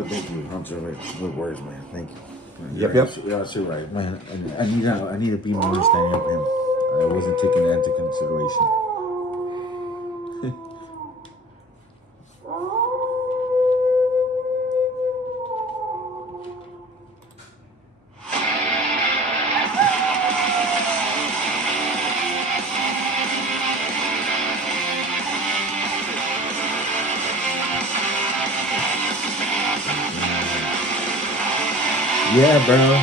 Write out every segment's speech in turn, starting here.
But thank you. I'm sorry. Good words, man. Thank you. Yep. You're absolutely right, man. And I need to be more understanding of him. I wasn't taking that into consideration. Yeah, bro.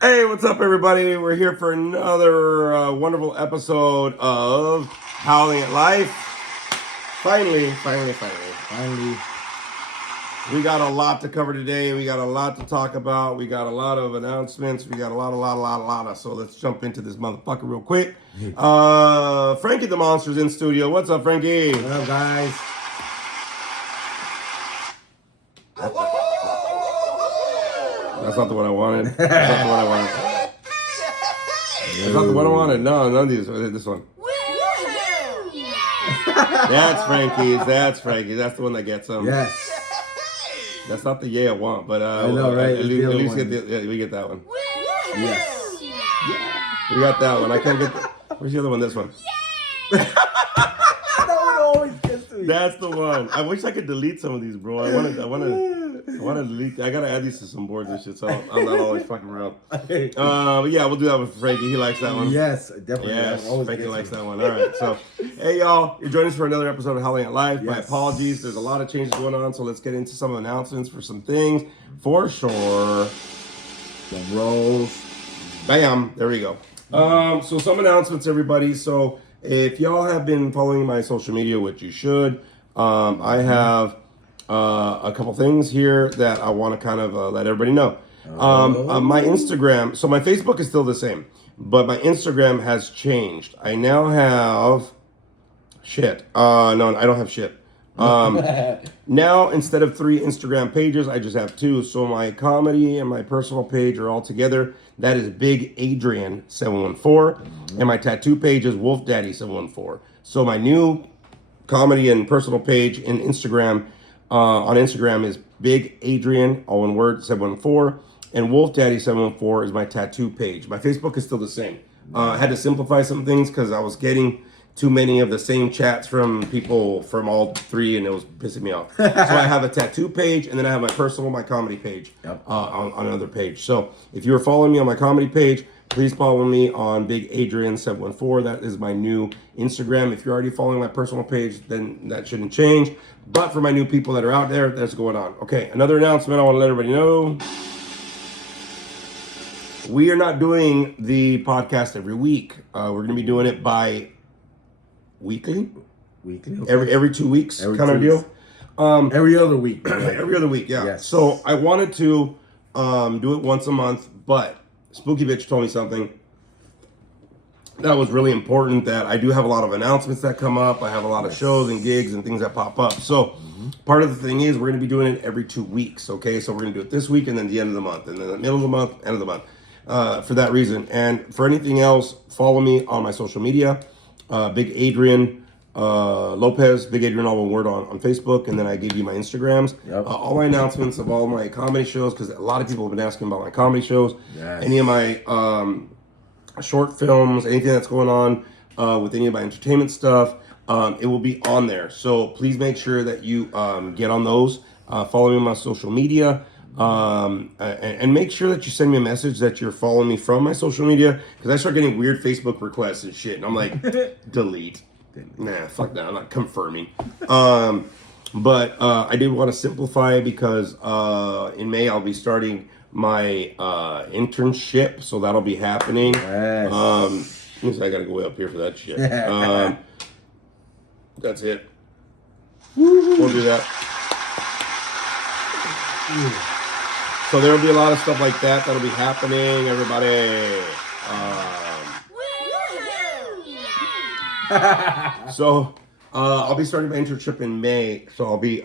Hey, what's up, everybody? We're here for another wonderful episode of Howling at Life. Finally. We got a lot to cover today. We got a lot to talk about. We got a lot of announcements. We got a lot of. So let's jump into this motherfucker real quick. Frankie the Monster's in studio. What's up, Frankie? What up, guys? That's not the one I wanted. That's not the one I wanted. No, none of these. This one. That's Frankie's. That's the one that gets them. Yes. That's not the I want, but I know, right? At least we get that one. Yes. We got that one. I can't get. Where's the other one? This one. That one always gets to me. That's the one. I wish I could delete some of these, bro. I want to delete. I gotta add these to some boards and shit, so I'm not always fucking around. But yeah, we'll do that with Frankie. He likes that one. Yes, definitely. Yes, Frankie likes that one. All right, so hey y'all, you're joining us for another episode of Howling at Life. My apologies. There's a lot of changes going on, so let's get into some announcements for some things for sure. Some rolls. Bam. There we go. So some announcements, everybody. So if y'all have been following my social media, which you should, I have a couple things here that I want to kind of let everybody know. My Instagram, so my Facebook is still the same, but my Instagram has changed. I now have shit. No, I don't have shit. Now, instead of 3 Instagram pages, I just have 2. So my comedy and my personal page are all together. That is Big Adrian 714, and my tattoo page is Wolf Daddy 714. So my new comedy and personal page in Instagram, on Instagram, is Big Adrian, all one word, 714, and Wolf Daddy 714 is my tattoo page. My Facebook is still the same. I had to simplify some things because I was getting too many of the same chats from people from all 3, and it was pissing me off. So I have a tattoo page, and then I have my comedy page on another page. So if you were following me on my comedy page, please follow me on Big Adrian 714. That is my new Instagram. If you're already following my personal page, then that shouldn't change. But for my new people that are out there, that's going on. Okay, another announcement I want to let everybody know. We are not doing the podcast every week. We're going to be doing it weekly, okay. every 2 weeks, kind of deal. Every other week. Every other week, yeah. Yes. So I wanted to do it once a month, but Spooky Bitch told me something that was really important, that I do have a lot of announcements that come up. I have a lot of shows and gigs and things that pop up. So part of the thing is we're going to be doing it every 2 weeks, okay? So we're going to do it this week and then the end of the month, and then the middle of the month, end of the month, for that reason. And for anything else, follow me on my social media, Big Adrian Lopez, Big Adrian, all one word, on Facebook, and then I gave you my Instagrams. All my announcements of all my comedy shows, because a lot of people have been asking about my comedy shows. Any of my short films, anything that's going on with any of my entertainment stuff, it will be on there. So please make sure that you get on those. Follow me on my social media. And make sure that you send me a message that you're following me from my social media, because I start getting weird Facebook requests and shit, and I'm like, delete. Nah, fuck that. I'm not confirming. But I did want to simplify, because in May I'll be starting my internship, so that'll be happening. Yes. I gotta go way up here for that shit. That's it. We'll do that. So there'll be a lot of stuff like that that'll be happening, everybody. So I'll be starting my internship in May, so I'll be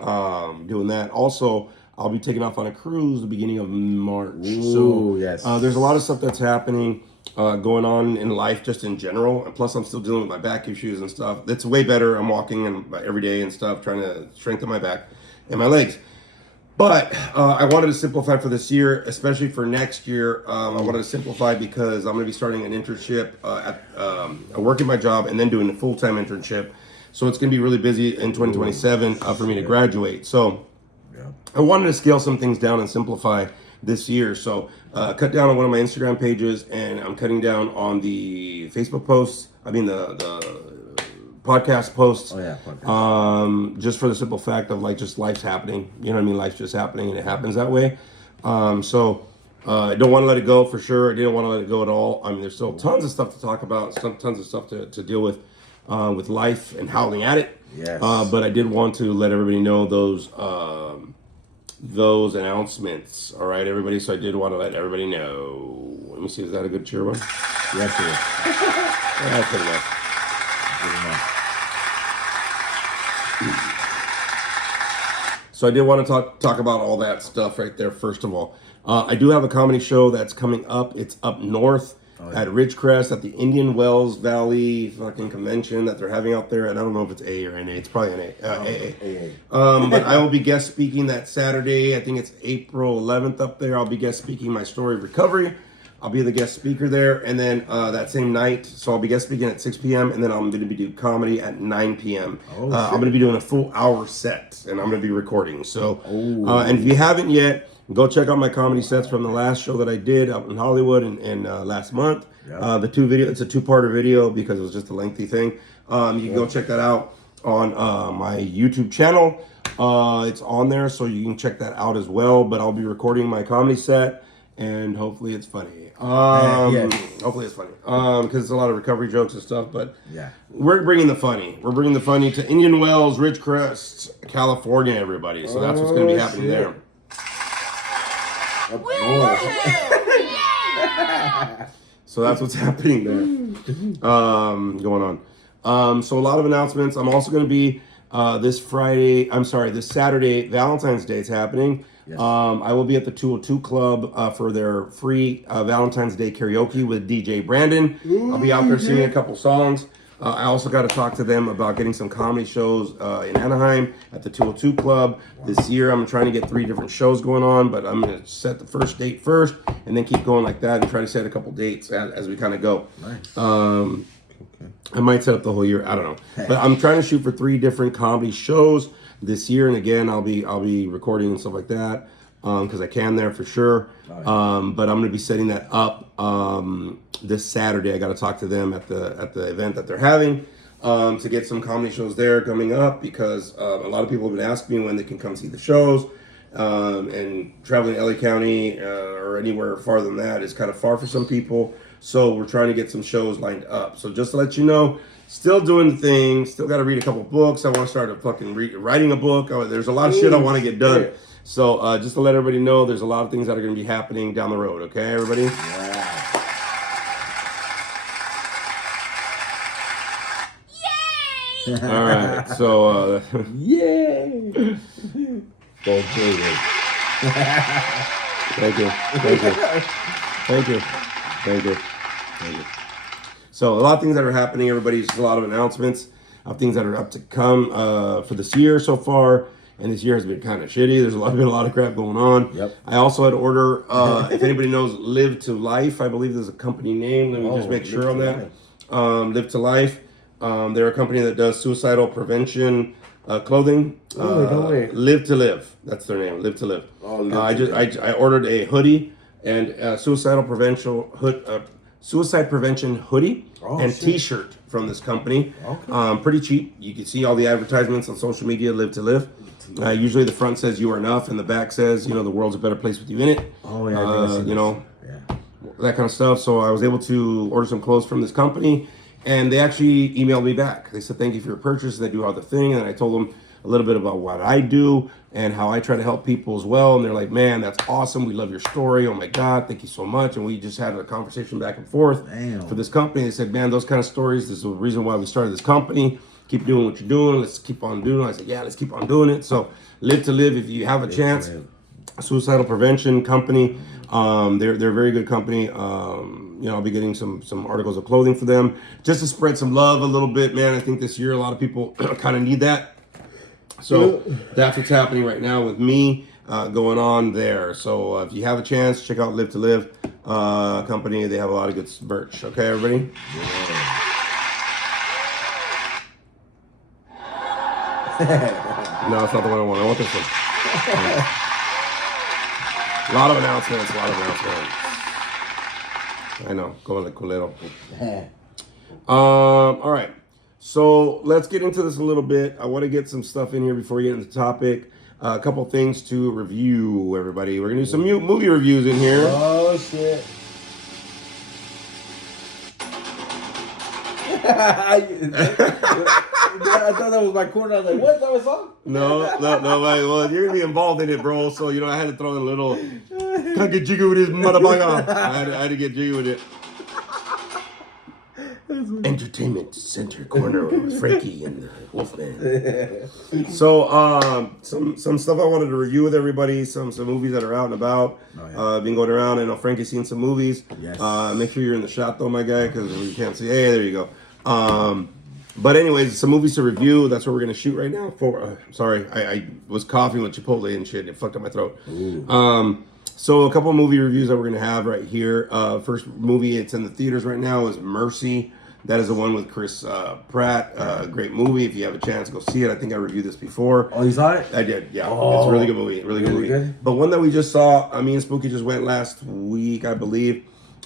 doing that. Also, I'll be taking off on a cruise the beginning of March. Ooh, yes. There's a lot of stuff that's happening. going on in life just in general, and plus I'm still dealing with my back issues and stuff. That's way better. I'm walking every day and stuff, trying to strengthen my back and my legs. But I wanted to simplify for this year, especially for next year. I wanted to simplify because I'm going to be starting an internship working my job and then doing a full-time internship. So it's going to be really busy in 2027 for me to graduate. So I wanted to scale some things down and simplify this year. So cut down on one of my Instagram pages, and I'm cutting down on the Facebook posts. I mean the podcast posts. Oh yeah, podcast. Just for the simple fact of like just life's happening. You know what I mean? Life's just happening, and it happens that way. So I don't want to let it go for sure. I didn't want to let it go at all. I mean, there's still tons of stuff to talk about, tons of stuff to deal with life and howling at it. Yes. But I did want to let everybody know those announcements. All right, everybody. So I did want to let everybody know. Let me see. Is that a good cheer one? Yes, it is. That's good enough. Good enough. So I did want to talk about all that stuff right there. First of all, I do have a comedy show that's coming up. It's up north at Ridgecrest at the Indian Wells Valley fucking convention that they're having out there. And I don't know if it's A or NA. It's probably an AA. But I will be guest speaking that Saturday. I think it's April 11th up there. I'll be guest speaking my story of recovery. I'll be the guest speaker there, and then that same night, so I'll be guest speaking at 6 p.m., and then I'm going to be doing comedy at 9 p.m. I'm going to be doing a full hour set, and I'm going to be recording. So, and if you haven't yet, go check out my comedy sets from the last show that I did up in Hollywood and last month. Yep. It's a two-parter video because it was just a lengthy thing. You can go check that out on my YouTube channel. It's on there, so you can check that out as well. But I'll be recording my comedy set. And hopefully it's funny. Hopefully it's funny. Because it's a lot of recovery jokes and stuff. But we're bringing the funny. We're bringing the funny to Indian Wells, Ridgecrest, California, everybody. So that's what's going to be happening there. So that's what's happening there. Going on. So a lot of announcements. I'm also going to be this Saturday, Valentine's Day is happening. Yes. I will be at the 202 Club for their free Valentine's Day karaoke with DJ Brandon. I'll be out there singing a couple songs. I also got to talk to them about getting some comedy shows in Anaheim at the 202 Club. This year I'm trying to get 3 different shows going on, but I'm going to set the first date first and then keep going like that and try to set a couple dates as we kind of go. Nice. I might set up the whole year. I don't know, but I'm trying to shoot for 3 different comedy shows this year, and again, I'll be recording and stuff like that because I can there for sure. But I'm going to be setting that up this Saturday. I got to talk to them at the event that they're having to get some comedy shows there coming up because a lot of people have been asking me when they can come see the shows. And traveling to LA County or anywhere farther than that is kind of far for some people. So we're trying to get some shows lined up. So just to let you know, still doing the thing. Still got to read a couple books. I want to start writing a book. There's a lot of shit I want to get done. So just to let everybody know, there's a lot of things that are going to be happening down the road. Okay, everybody? Yeah. Yay! All right. So yay! Thank you. So a lot of things that are happening, everybody. Just a lot of announcements of things that are up to come for this year so far. And this year has been kind of shitty. There's been a lot of crap going on. Yep. I also had to order, if anybody knows Live to Life, I believe there's a company name. Let me just make sure on that. Live to Life. They're a company that does suicidal prevention clothing. Live to Live. That's their name. Live to Live. I ordered a hoodie and suicide prevention hoodie T-shirt from this company. Okay. Pretty cheap. You can see all the advertisements on social media. Live to Live. Usually the front says "You are enough" and the back says, "The world's a better place with you in it." Oh yeah. That kind of stuff. So I was able to order some clothes from this company. And they actually emailed me back. They said, "Thank you for your purchase." And they do all the thing. And I told them a little bit about what I do and how I try to help people as well. And they're like, "Man, that's awesome. We love your story. Oh my God, thank you so much." And we just had a conversation back and forth for this company. They said, "Man, those kind of stories, this is the reason why we started this company. Keep doing what you're doing. Let's keep on doing it." I said, "Yeah, let's keep on doing it." So Live to Live, if you have a chance, Suicidal Prevention Company. They're a very good company. I'll be getting some articles of clothing for them just to spread some love a little bit, man. I think this year a lot of people kind of need that. So that's what's happening right now with me going on there. So if you have a chance, check out Live to Live company. They have a lot of good merch. Okay, everybody. No, it's not the one I want. I want this one. A lot of announcements. I know. Go on the culero. All right. So let's get into this a little bit. I want to get some stuff in here before we get into the topic. A couple things to review, everybody. We're going to do some movie reviews in here. Oh, shit. I thought that was my corner. I was like, what? That was song? No. Well, you're going to be involved in it, bro. So, I had to throw in a little, can't get jiggy with this motherfucker. I had to get jiggy with it. Entertainment Center Corner with Frankie and the Wolfman. So, some stuff I wanted to review with everybody. Some movies that are out and about. Oh, yeah. Been going around. I know Frankie's seen some movies. Yes. Make sure you're in the shot though, my guy, because we can't see. Hey, there you go. But anyways, some movies to review. That's what we're gonna shoot right now. Sorry, I was coughing with Chipotle and shit. And it fucked up my throat. So a couple of movie reviews that we're gonna have right here. First movie, it's in the theaters right now, is Mercy. That is the one with Chris Pratt. Great movie. If you have a chance, go see it. I think I reviewed this before. Oh, you saw it? I did. Yeah, it's a really good movie. Really good movie. Good? But one that we just saw, me and Spooky just went last week, I believe,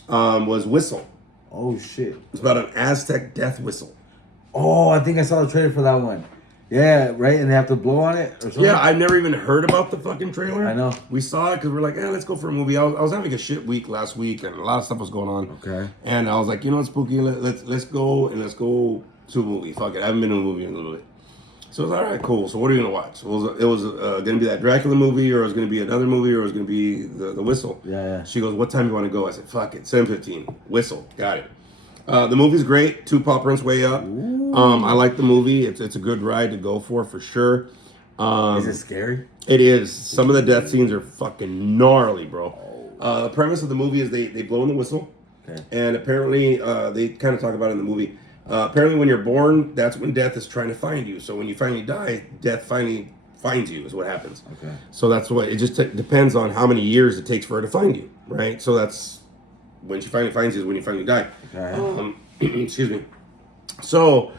was Whistle. Oh shit! It's about an Aztec death whistle. Oh, I think I saw the trailer for that one. Yeah, right? And they have to blow on it or something? Yeah, I've never even heard about the fucking trailer. I know. We saw it because we're like, let's go for a movie. I was having a shit week last week and a lot of stuff was going on. Okay. And I was like, Spooky, let's go to a movie. Fuck it. I haven't been to a movie in a little bit. So I was like, all right, cool. So what are you going to watch? It was going to be that Dracula movie, or it was going to be another movie, or it was going to be the Whistle. Yeah. She goes, what time do you want to go? I said, fuck it, 7:15. Whistle. Got it. The movie's great. 2 Paw Prints Way Up. I like the movie. It's a good ride to go for sure. Is it scary? It is. Some of the death scenes are fucking gnarly, bro. The premise of the movie is they blow in the whistle. Okay. And apparently, they kind of talk about it in the movie. Apparently, when you're born, that's when death is trying to find you. So when you finally die, death finally finds you is what happens. Okay. So that's what, it just depends on how many years it takes for her to find you, right? So that's, when she finally finds you is when you finally die. Okay. Excuse me. So,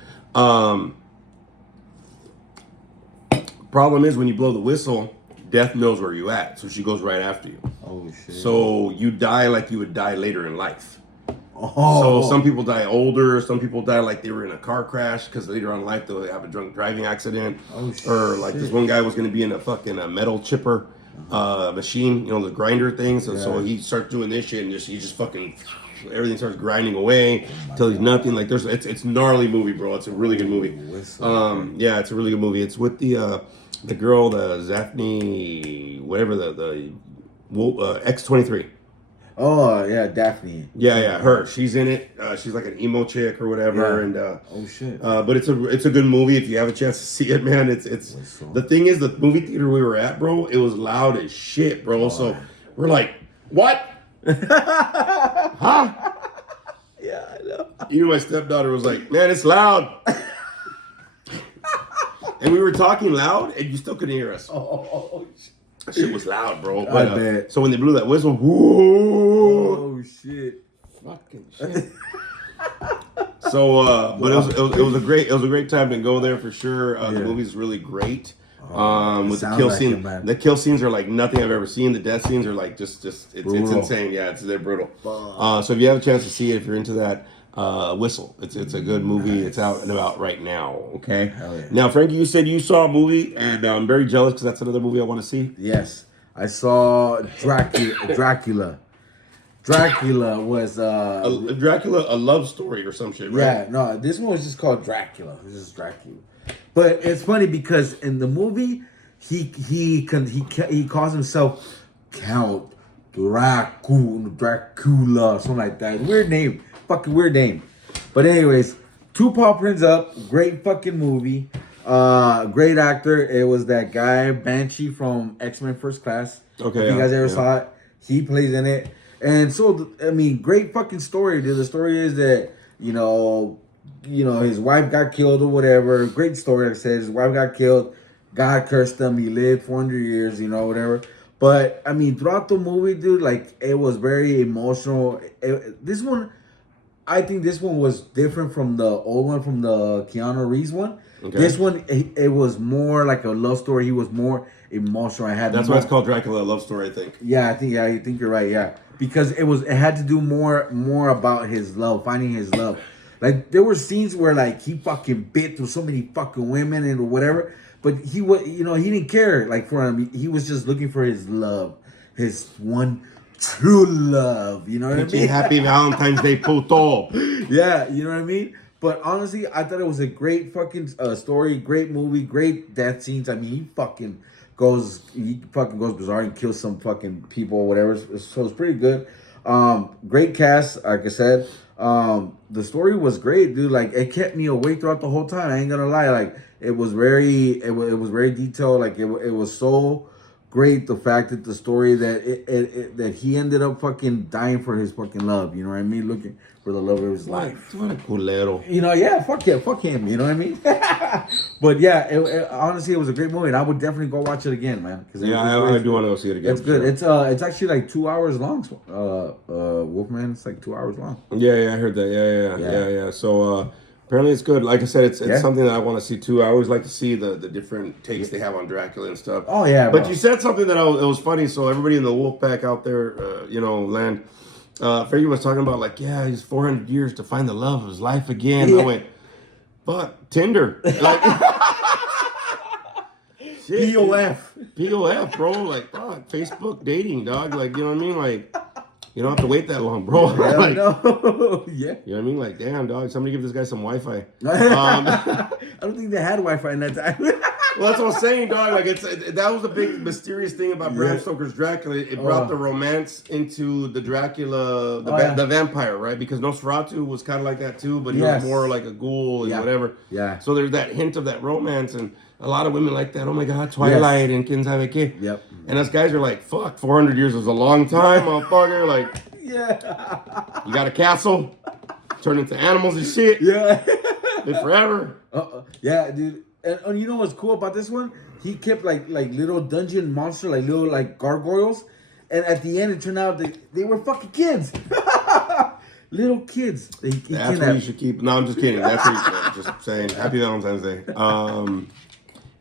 problem is when you blow the whistle, death knows where you at, so she goes right after you. Oh shit. So you die like you would die later in life. Oh. So some people die older, some people die like they were in a car crash because later on in life they'll have a drunk driving accident. Oh shit. Or like this one guy was going to be in a fucking metal chipper machine, the grinder thing. So he starts doing this shit and he just fucking, everything starts grinding away until he's nothing. Like it's gnarly movie, bro. It's a really good movie. Yeah, it's a really good movie. It's with the girl, the Daphne, whatever, the X-23. Oh yeah, Daphne. Yeah, her. She's in it. She's like an emo chick or whatever. And oh shit. But it's a good movie if you have a chance to see it, man. It's the thing is, the movie theater we were at, bro, it was loud as shit, bro. So we're like, what? Huh? Yeah, I know. My stepdaughter was like, man, it's loud. And we were talking loud, and you still couldn't hear us. Oh shit. That shit was loud, bro. I bet. So when they blew that whistle, whoo! Oh shit! Fucking shit. So, but it was a great time to go there for sure. The movie's really great. With the kill scene, the kill scenes are like nothing I've ever seen. The death scenes are like just it's insane. Yeah, they're brutal. So if you have a chance to see it, if you're into that, Whistle. It's a good movie. Nice. It's out and about right now. Okay. Hell yeah. Now, Frankie, you said you saw a movie, and I'm very jealous because that's another movie I want to see. Yes, I saw Dracula. Dracula was Dracula, a love story or some shit, right? Yeah, no, this one was just called Dracula. This is Dracula. But it's funny because in the movie, he calls himself Count Dracula, something like that. Weird name. Fucking weird name. But anyways, 2 Paw Prints Up, great fucking movie. Great actor. It was that guy Banshee from X-Men First Class. Okay, If you guys ever yeah. saw it, he plays in it. And so, I mean, great fucking story, dude. The story is that his wife got killed or whatever. Great story. Like I said, his wife got killed. God cursed him. He lived 400 years, whatever. But I mean, throughout the movie, dude, like it was very emotional. This one, I think this one was different from the old one, from the Keanu Reeves one. Okay. This one, it was more like a love story. He was more emotional. That's why it's called Dracula: A Love Story, I think. Yeah, you think you're right. Yeah, because it had to do more about his love, finding his love. Like there were scenes where like he fucking bit through so many fucking women and whatever, but he was, he didn't care. Like for him, he was just looking for his love, his one true love. You know what I mean? Happy Valentine's Day, puto. Yeah, you know what I mean? But honestly, I thought it was a great fucking story, great movie, great death scenes. I mean, he fucking goes bizarre and kills some fucking people or whatever. So it's pretty good. Great cast, like I said. The story was great, dude. Like it kept me awake throughout the whole time. I ain't gonna lie. Like it was very very detailed. Like it was so great, the fact that the story that that he ended up fucking dying for his fucking love. You know what I mean? Looking for the love of his life. What a culero. Yeah, fuck him. You know what I mean? But yeah, honestly, it was a great movie, and I would definitely go watch it again, man. Yeah, I do want to go see it again. It's good. Sure. It's actually like 2 hours long. Wolfman, it's like 2 hours long. Yeah, I heard that. Yeah. So apparently it's good. Like I said, it's something that I want to see too. I always like to see the different takes they have on Dracula and stuff. Oh yeah, but you said something that it was funny. So everybody in the Wolfpack out there, land. Freddie was talking about like, yeah, he's 400 years to find the love of his life again. Yeah. I went, but Tinder, like, shit, POF, bro. Like, fuck, Facebook dating, dog. Like, you know what I mean? Like, you don't have to wait that long, bro. Like, no. Yeah. You know what I mean? Like, damn, dog. Somebody give this guy some Wi-Fi. I don't think they had Wi-Fi in that time. Well, that's what I'm saying, dog. Like, that was the big mysterious thing about Bram Stoker's Dracula. It brought the romance into the Dracula, the vampire, right? Because Nosferatu was kind of like that too, but he was more like a ghoul and whatever. Yeah. So there's that hint of that romance, and a lot of women like that. Oh my God, Twilight and quién sabe qué. Yep. And us guys are like, fuck, 400 years is a long time, motherfucker. Like, yeah. You got a castle, turn into animals and shit. Yeah. Live forever. Yeah, dude. And you know what's cool about this one? He kept like little dungeon monster, like little like gargoyles, and at the end it turned out they were fucking kids, little kids. That's what you should keep. No, I'm just kidding. That's what you, just saying. Happy Valentine's Day.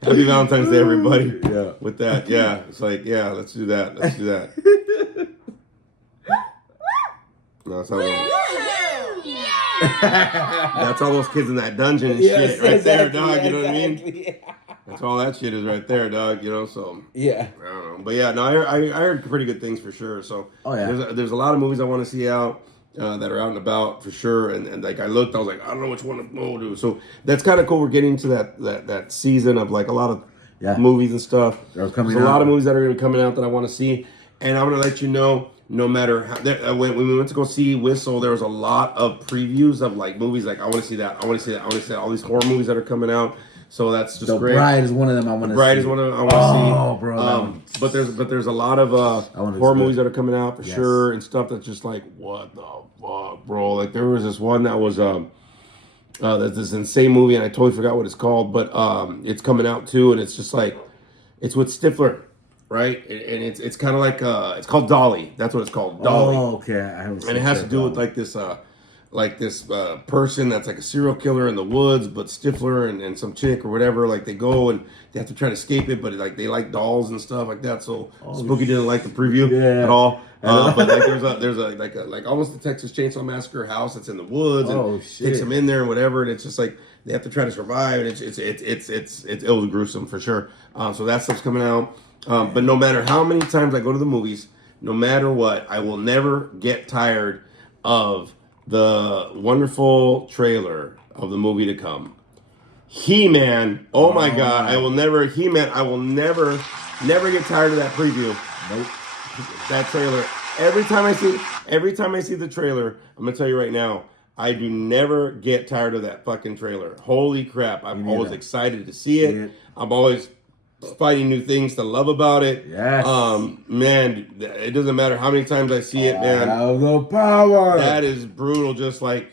Happy Valentine's Day, everybody. Yeah. With that, yeah, it's like let's do that. Let's do that. No, that's not That's all those kids in that dungeon and shit right there, dog. You know what I mean? That's all that shit is right there, dog. So yeah. I don't know, but yeah, no, I heard pretty good things for sure. So there's a lot of movies I want to see out that are out and about for sure. And like I looked, I was like, I don't know which one to go to. So that's kind of cool. We're getting to that season of like a lot of movies and stuff. They're coming There's out. a lot of movies that are going to be coming out that I want to see, and I'm going to let you know. No matter how, when we went to go see Whistle, there was a lot of previews of like movies. Like I want to see that. I want to see that. I want to see that. All these horror movies that are coming out. So that's just great. The Bride is one of them. I want to. Bride is one of them I want to see. Oh, bro. But there's a lot of horror movies that are coming out for sure and stuff that's just like what the fuck, bro. Like there was this one that was that's this insane movie and I totally forgot what it's called, but it's coming out too and it's just like it's with Stifler. Right, and it's kind of like it's called Dolly. That's what it's called, Dolly. Oh, okay. I haven't seen and it has to do with like this person that's like a serial killer in the woods, but Stifler and some chick or whatever. Like they go and they have to try to escape it, but like they like dolls and stuff like that. So Spooky didn't like the preview at all. But like there's a almost the Texas Chainsaw Massacre house that's in the woods and takes them in there and whatever, and it's just like they have to try to survive. And it was gruesome for sure. So that stuff's coming out. But no matter how many times I go to the movies, no matter what, I will never get tired of the wonderful trailer of the movie to come. He-Man, oh my God, I will never get tired of that preview. Nope. That trailer. Every time I see the trailer, I'm gonna tell you right now, I do never get tired of that fucking trailer. Holy crap. I'm always excited to see it. I'm always finding new things to love about it. Yes. Man, it doesn't matter how many times I see it, man. Have the power. That is brutal. Just like,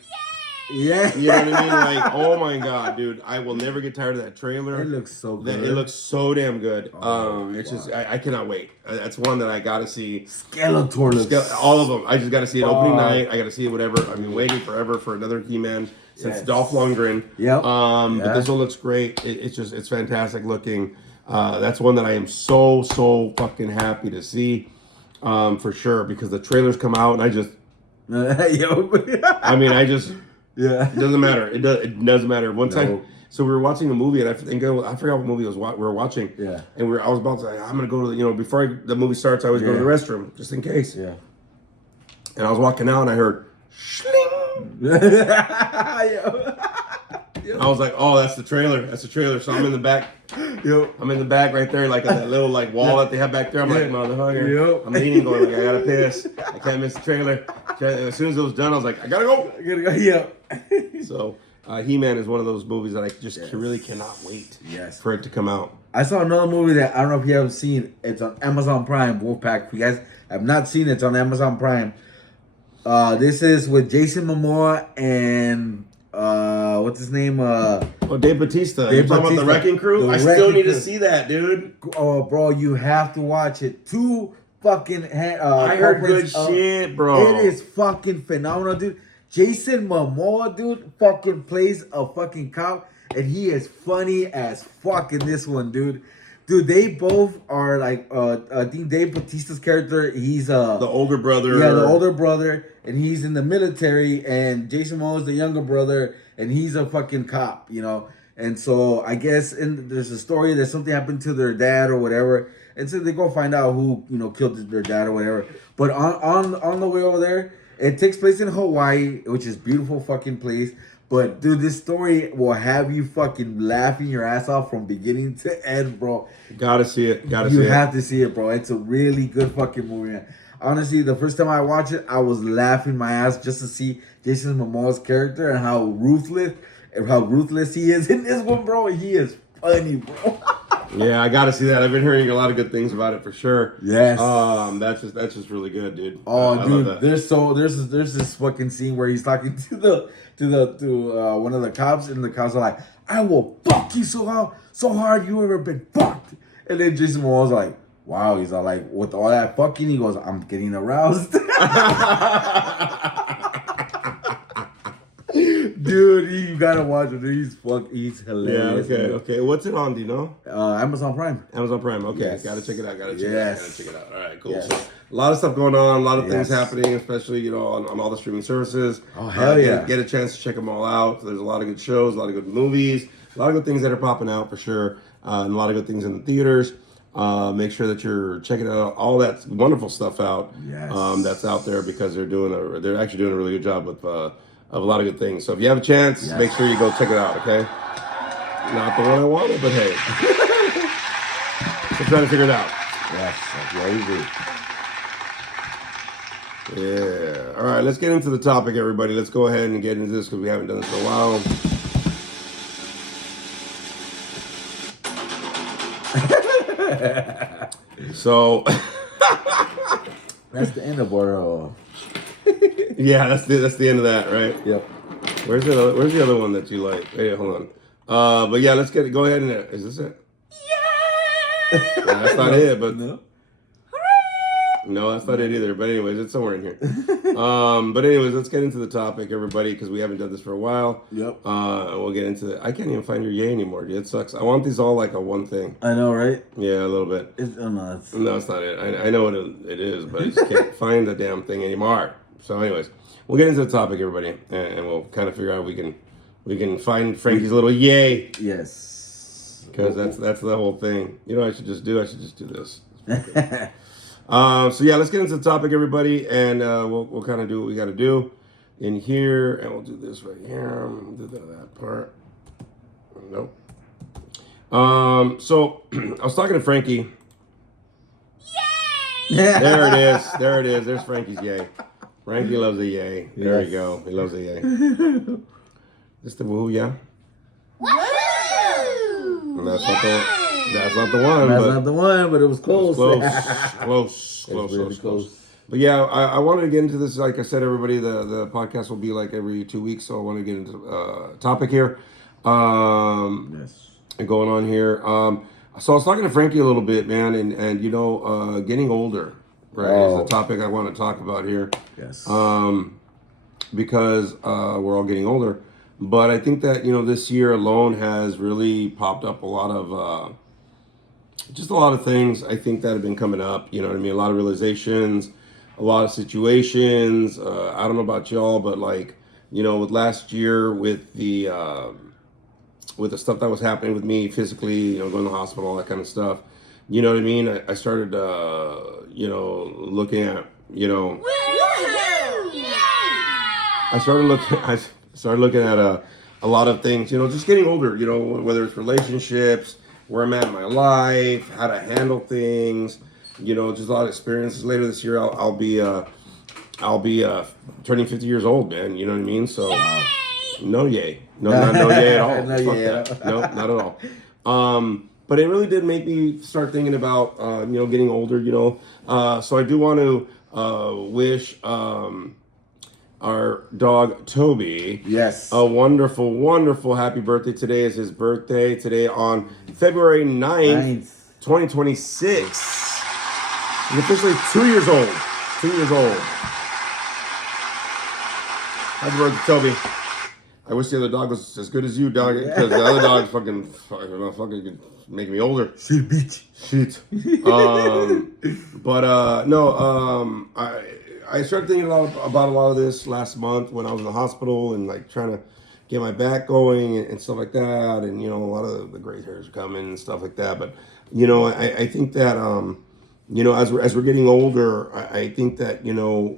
yeah. you know what I mean? Like, oh my God, dude. I will never get tired of that trailer. It looks so good. It looks so damn good. wow. It's just, I cannot wait. That's one that I gotta see. Skeletor looks... all of them. I just gotta see it opening night. I gotta see it, whatever. I've been waiting forever for another He-Man since Dolph Lundgren. Yep. But this one looks great. It's fantastic looking. That's one that I am so fucking happy to see, for sure, because the trailers come out and I just, yeah, it doesn't matter. It doesn't matter. One time, so we were watching a movie and I forgot what movie we were watching. Yeah. And I was about to say, I'm gonna go to before the movie starts, I always go to the restroom just in case. Yeah. And I was walking out and I heard, shling. I was like, oh, that's the trailer. That's the trailer. So I'm in the back. I'm in the back right there, like on that little wall that they have back there. I'm like, motherfucker. I'm leaning, going like, I gotta piss. I can't miss the trailer. As soon as it was done, I was like, I gotta go. Yeah. So He-Man is one of those movies that I just really cannot wait for it to come out. I saw another movie that I don't know if you haven't seen. It's on Amazon Prime, Wolfpack. If you guys have not seen it, it's on Amazon Prime. This is with Jason Momoa and what's his name? Dave Bautista. You're talking about the Wrecking Crew? I still need to see that, dude. Oh, bro, you have to watch it. Two fucking I heard good shit, bro. It is fucking phenomenal, dude. Jason Momoa, dude, fucking plays a fucking cop, and he is funny as fuck in this one, dude. Dude, they both are like, I think Dave Bautista's character, he's the older brother. Yeah, the older brother, and he's in the military, and Jason Momoa's the younger brother, and he's a fucking cop, And so I guess there's a story that something happened to their dad or whatever, and so they go find out who killed their dad or whatever. But on the way over there, it takes place in Hawaii, which is beautiful fucking place. But dude, this story will have you fucking laughing your ass off from beginning to end, bro. Gotta see it. You have to see it, bro. It's a really good fucking movie, man. Honestly, the first time I watched it, I was laughing my ass just to see Jason Momoa's character and how ruthless he is in this one, bro. He is funny, bro. Yeah, I gotta see that. I've been hearing a lot of good things about it for sure. Yes. That's just really good, dude. Oh, dude, there's this fucking scene where he's talking to one of the cops, and the cops are like, "I will fuck you so hard you ever been fucked." And then Jason Momoa's like, "Wow," he's all like, "With all that fucking," he goes, "I'm getting aroused." Dude, you gotta watch it. He's hilarious. Yeah, okay. What's it on? Do you know? Amazon Prime. Amazon Prime. Okay, yes. Gotta check it out. Gotta check it out. All right, cool. Yes. So, a lot of stuff going on. A lot of things happening, especially on all the streaming services. Oh hell yeah! Get a chance to check them all out. There's a lot of good shows, a lot of good movies, a lot of good things that are popping out for sure, and a lot of good things in the theaters. Make sure that you're checking out all that wonderful stuff out. Yes. That's out there because they're actually doing a really good job of a lot of good things. So if you have a chance, make sure you go check it out, okay? Not the one I wanted, but hey. We're trying to figure it out. Yes, that's Yeah. All right, let's get into the topic, everybody. Let's go ahead and get into this because we haven't done this for a while. So that's the end of our. Yeah, that's the end of that, right? Yep. Where's the other one that you like? Hey, hold on. But yeah, let's go ahead and is this it? Yeah. That's not it, but no, that's not it either. But anyways, it's somewhere in here. But anyways, let's get into the topic, everybody, because we haven't done this for a while. Yep. And we'll get into it. I can't even find your yay anymore, dude. It sucks. I want these all like a one thing. I know, right? Yeah, a little bit. No, it's not it. I know what it is, but I just can't find the damn thing anymore. So anyways, we'll get into the topic, everybody, and we'll kind of figure out we can find Frankie's little yay. Yes. Because that's the whole thing. You know what I should just do? I should just do this. So yeah, let's get into the topic, everybody, and we'll kind of do what we got to do in here, and we'll do this right here. We'll do that part. Nope. So I was talking to Frankie. Yay! There it is. There's Frankie's yay. Frankie loves a yay. There Yes. we go. He loves a yay. Just the woo, yeah. Woo! And that's not the one. That's but not the one, but it was it close. was close. It's really close. But yeah, I wanted to get into this. Like I said, everybody, the podcast will be like every 2 weeks, so I want to get into topic here. Yes. And going on here. So I was talking to Frankie a little bit, man, and you know, getting older, right, is the topic I want to talk about here. Yes. Because we're all getting older. But I think that, you know, this year alone has really popped up a lot of, just a lot of things I think that have been coming up, you know what I mean? A lot of realizations, a lot of situations. I don't know about y'all, but like, you know, with last year with the stuff that was happening with me physically, you know, going to the hospital, all that kind of stuff, you know what I mean? I started, you know, looking at, you know, I started looking at a lot of things, you know, just getting older, you know, whether it's relationships, where I'm at in my life, how to handle things, you know, just a lot of experiences. Later this year, I'll be turning 50 years old, man. You know what I mean? So, no yay, no yay at all. No Fuck yay. that. No, not at all. But it really did make me start thinking about, you know, getting older. You know, so I do want to wish our dog Toby. Yes. A wonderful, wonderful happy birthday. Today is his birthday. Today on February 9th, 2026. He's officially 2 years old. 2 years old. Happy birthday, Toby. I wish the other dog was as good as you, dog, because the other dog's fucking making me older. Shit, bitch. Shit. I started thinking about a lot of this last month when I was in the hospital and like trying to get my back going and stuff like that. And, you know, a lot of the gray hairs are coming and stuff like that. But, you know, I think that, you know, as we're getting older, I think that, you know,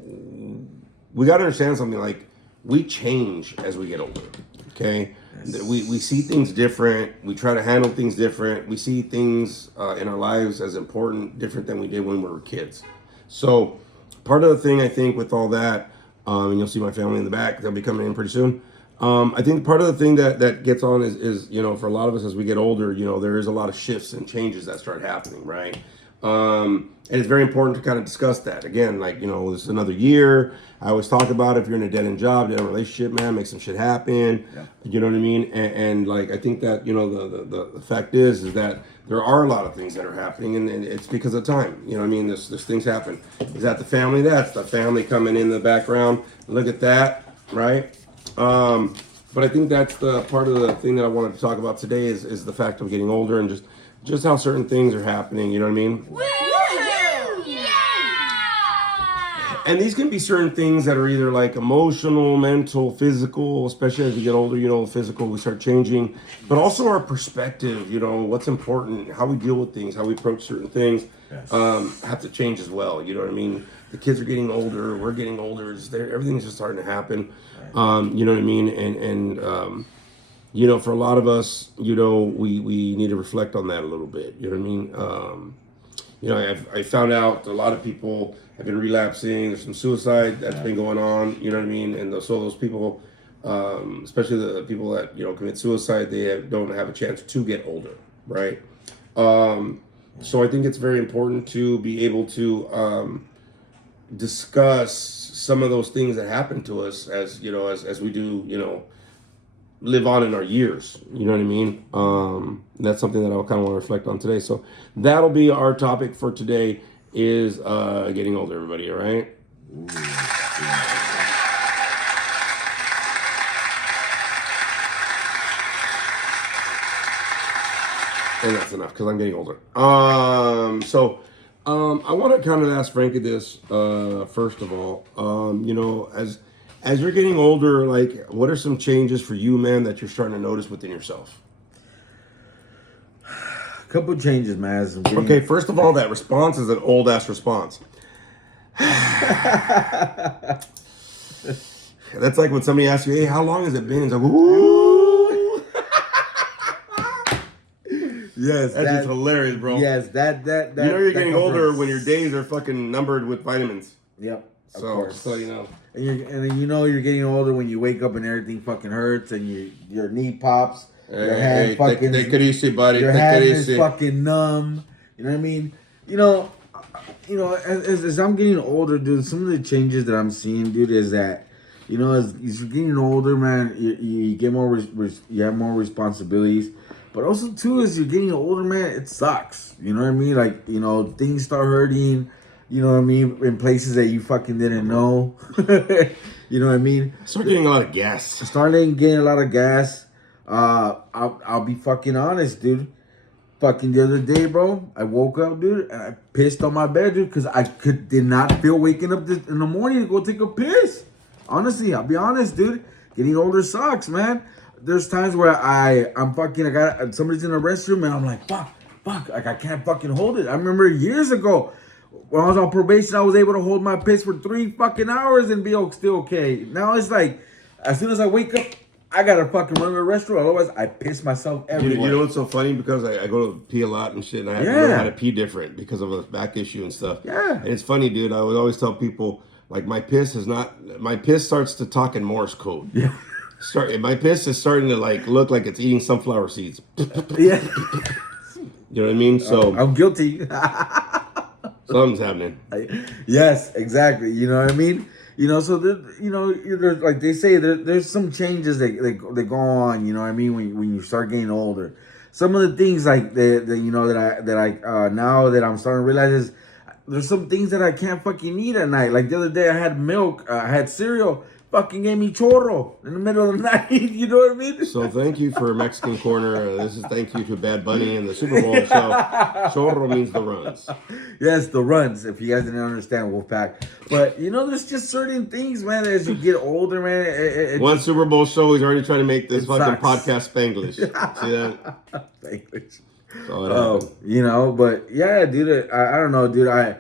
we got to understand something. Like, we change as we get older. Okay. Yes. We see things different. We try to handle things different. We see things in our lives as important, different than we did when we were kids. So part of the thing, I think, with all that, and you'll see my family in the back, they'll be coming in pretty soon. I think part of the thing that gets on is, you know, for a lot of us as we get older, you know, there is a lot of shifts and changes that start happening, right? And it's very important to kind of discuss that. Again, like, you know, this is another year. I always talk about if you're in a dead-end job, dead-end relationship, man, make some shit happen. Yeah. You know what I mean? And like, I think that, you know, the fact is that there are a lot of things that are happening, and it's because of time. You know what I mean? There's things happen. Is that the family? That's the family coming in the background. Look at that, right? But I think that's the part of the thing that I wanted to talk about today is the fact of getting older and just how certain things are happening. You know what I mean? And these can be certain things that are either like emotional, mental, physical, especially as we get older, you know, physical, we start changing, but also our perspective, you know, what's important, how we deal with things, how we approach certain things, yes, have to change as well. You know what I mean? The kids are getting older, we're getting older, everything's just starting to happen. You know what I mean? And you know, for a lot of us, you know, we need to reflect on that a little bit. You know what I mean? You know, I found out a lot of people have been relapsing. There's some suicide that's been going on. You know what I mean? And so those people, especially the people that, you know, commit suicide, they don't have a chance to get older, right? So I think it's very important to be able to discuss some of those things that happen to us as, you know, as we do, you know, live on in our years. You know what I mean? That's something that I kind of want to reflect on today. So that'll be our topic for today is getting older, everybody, all right? And that's enough because I'm getting older. So I want to kind of ask Frankie this first of all. You know, as you're getting older, like, what are some changes for you, man, that you're starting to notice within yourself? A couple of changes, man. Okay, first of all, that response is an old ass response. That's like when somebody asks you, "Hey, how long has it been?" It's like, "Ooh." Yes, that's just hilarious, bro. Yes, that. You know you're getting older when your days are fucking numbered with vitamins. Yep. Of So, course. so you know. And you know you're getting older when you wake up and everything fucking hurts and your knee pops. Your hand fucking. Take it easy, buddy. Your Take hand it is easy. fucking numb. You know what I mean? You know, as I'm getting older, dude, some of the changes that I'm seeing, dude, is that, you know, as you're getting older, man, you get more, you have more responsibilities. But also, too, as you're getting older, man, it sucks. You know what I mean? Like, you know, things start hurting, you know what I mean, in places that you fucking didn't know. You know what I mean? Start getting a lot of gas. Starting getting a lot of gas. I'll be fucking honest, dude. Fucking the other day, bro, I woke up, dude, and I pissed on my bed, dude, because did not feel waking up in the morning to go take a piss. Honestly, I'll be honest, dude. Getting older sucks, man. There's times where I got somebody's in the restroom and I'm like, fuck, like I can't fucking hold it. I remember years ago when I was on probation, I was able to hold my piss for 3 fucking hours and be still okay. Now it's like, as soon as I wake up, I gotta fucking run to the restroom. Otherwise, I piss myself everywhere. You know what's so funny? Because I go to pee a lot and shit, and I have to learn how to pee different because of a back issue and stuff. Yeah. And it's funny, dude. I would always tell people, like, my piss starts to talk in Morse code. Yeah. My piss is starting to, like, look like it's eating sunflower seeds. Yeah. You know what I mean? So I'm guilty. something's happening. Yes, exactly. You know what I mean? You know, so there's like they say, there's some changes that go on. You know what I mean? When you start getting older, some of the things like that I now that I'm starting to realize is there's some things that I can't fucking eat at night. Like the other day, I had milk, I had cereal. Fucking gave me chorro in the middle of the night. You know what I mean? So thank you for Mexican Corner. This is thank you to Bad Bunny and the Super Bowl. So chorro means the runs. Yes, the runs. If you guys didn't understand, Wolfpack. But you know, there's just certain things, man. As you get older, man. One Super Bowl show, he's already trying to make this fucking sucks. podcast Spanglish. See that? Spanglish. So you know, but yeah, dude. I don't know, dude. I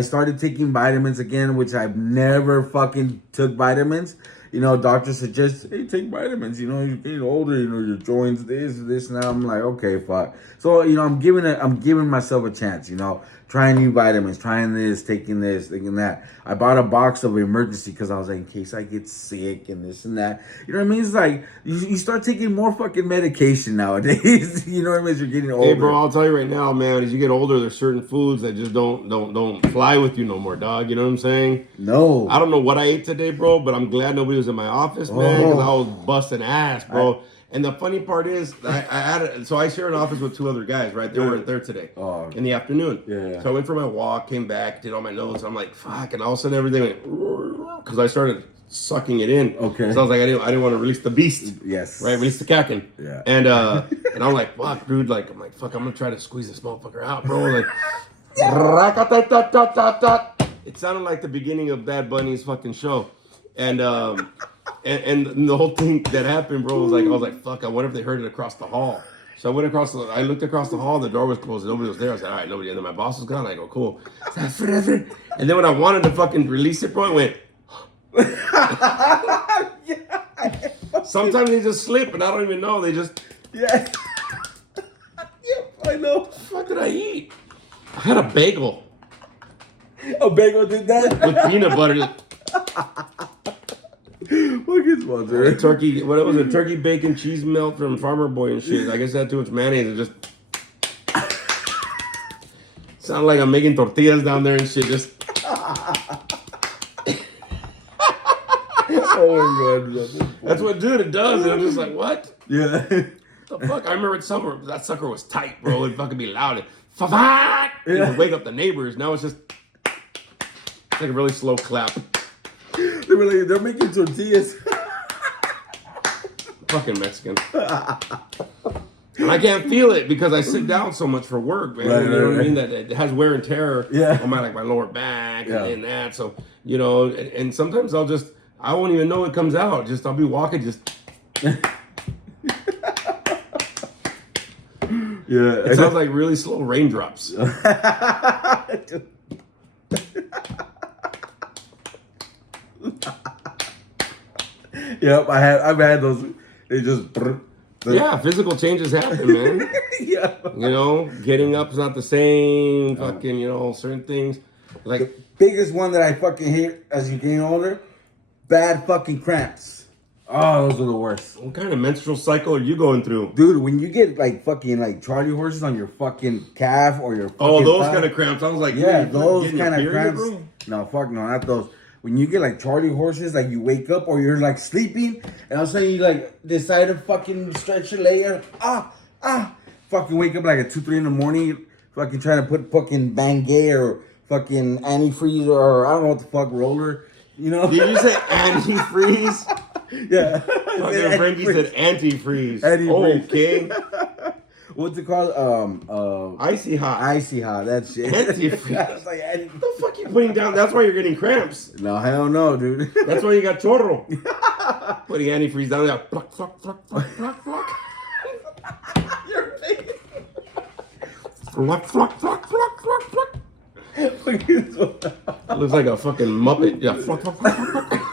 started taking vitamins again, which I've never fucking took vitamins. You know, doctors suggest, hey, take vitamins. You know, you're getting older. You know, your joints, this, and that. I'm like, okay, fuck. So you know, I'm giving myself a chance. You know, trying new vitamins, trying this, taking that. I bought a box of emergency because I was like, in case I get sick and this and that. You know what I mean? It's like you start taking more fucking medication nowadays. You know what I mean? As you're getting older. hey, bro, I'll tell you right now, man. As you get older, there's certain foods that just don't fly with you no more, dog. You know what I'm saying? No. I don't know what I ate today, bro, but I'm glad nobody was in my office, man, because I was busting ass, bro. And the funny part is, I share an office with 2 other guys, right? They weren't there today in the afternoon. Yeah. So I went for my walk, came back, did all my notes. I'm like, fuck, and all of a sudden everything went, because I started sucking it in. Okay. So I was like, I didn't want to release the beast. Yes. Right, release the kraken. Yeah. And I'm like, fuck, dude. Like, I'm like, fuck, I'm gonna try to squeeze this motherfucker out, bro. Like, it sounded like the beginning of Bad Bunny's fucking show, and the whole thing that happened, bro, was like, I was like, fuck, I wonder if they heard it across the hall. So I looked across the hall, the door was closed, nobody was there. I was like, all right, nobody. And then my boss was gone. I go, cool. And then when I wanted to fucking release it, bro, it went. Sometimes they just slip, and I don't even know. They just. Yeah. Yep, I know. What the fuck did I eat? I had a bagel A bagel did that. with peanut butter. What gets sponsor? Turkey, what was it? Turkey bacon cheese melt from Farmer Boy and shit. I guess that too much mayonnaise and just sound like I'm making tortillas down there and shit. Just Oh my god, that's what, dude. It does, and I'm just like, what yeah. the fuck? I remember that sucker was tight, bro. It'd fucking be loud. Fa-fa! It would wake up the neighbors. Now it's just like a really slow clap. They were like, they're making tortillas. Fucking Mexican. And I can't feel it because I sit down so much for work, man. Right, you know what right. I mean? That it has wear and tear Yeah. on my lower back Yeah. and that. So, you know, and sometimes I won't even know it comes out. Just I'll be walking just. Yeah. It sounds like really slow raindrops. Yep, I've had those. They just. Yeah, physical changes happen, man. Yeah. You know, getting up's not the same. Fucking, you know, certain things. Like, Biggest one that I fucking hate as you getting older, bad fucking cramps. Oh, those are the worst. what kind of menstrual cycle are you going through? Dude, when you get like fucking like Charlie horses on your fucking calf or your fucking Oh, those thigh, kind of cramps. I was like, yeah, dude, those getting your kind of period, cramps. bro? No, fuck no, not those. When you get like Charlie horses, like you wake up or you're like sleeping, and all of a sudden you like decide to fucking stretch your leg, and fucking wake up like at 2, 3 in the morning, fucking trying to put fucking Bengay or fucking antifreeze or I don't know what the fuck roller, you know? Did you say antifreeze? Yeah. Fucking Frankie said antifreeze. Antifreeze. Okay. What's it called? Icy hot. Icy hot. That shit. Antifreeze. I was like, What the fuck you putting down? That's why you're getting cramps. no, hell no, dude. That's why you got chorro. Putting antifreeze down there. Pluck, pluck, pluck, pluck, pluck, pluck. Your face. Pluck, pluck, pluck, pluck, pluck, pluck. Look at this one. Looks like a fucking Muppet. Yeah. Pluck, pluck, pluck, pluck, pluck.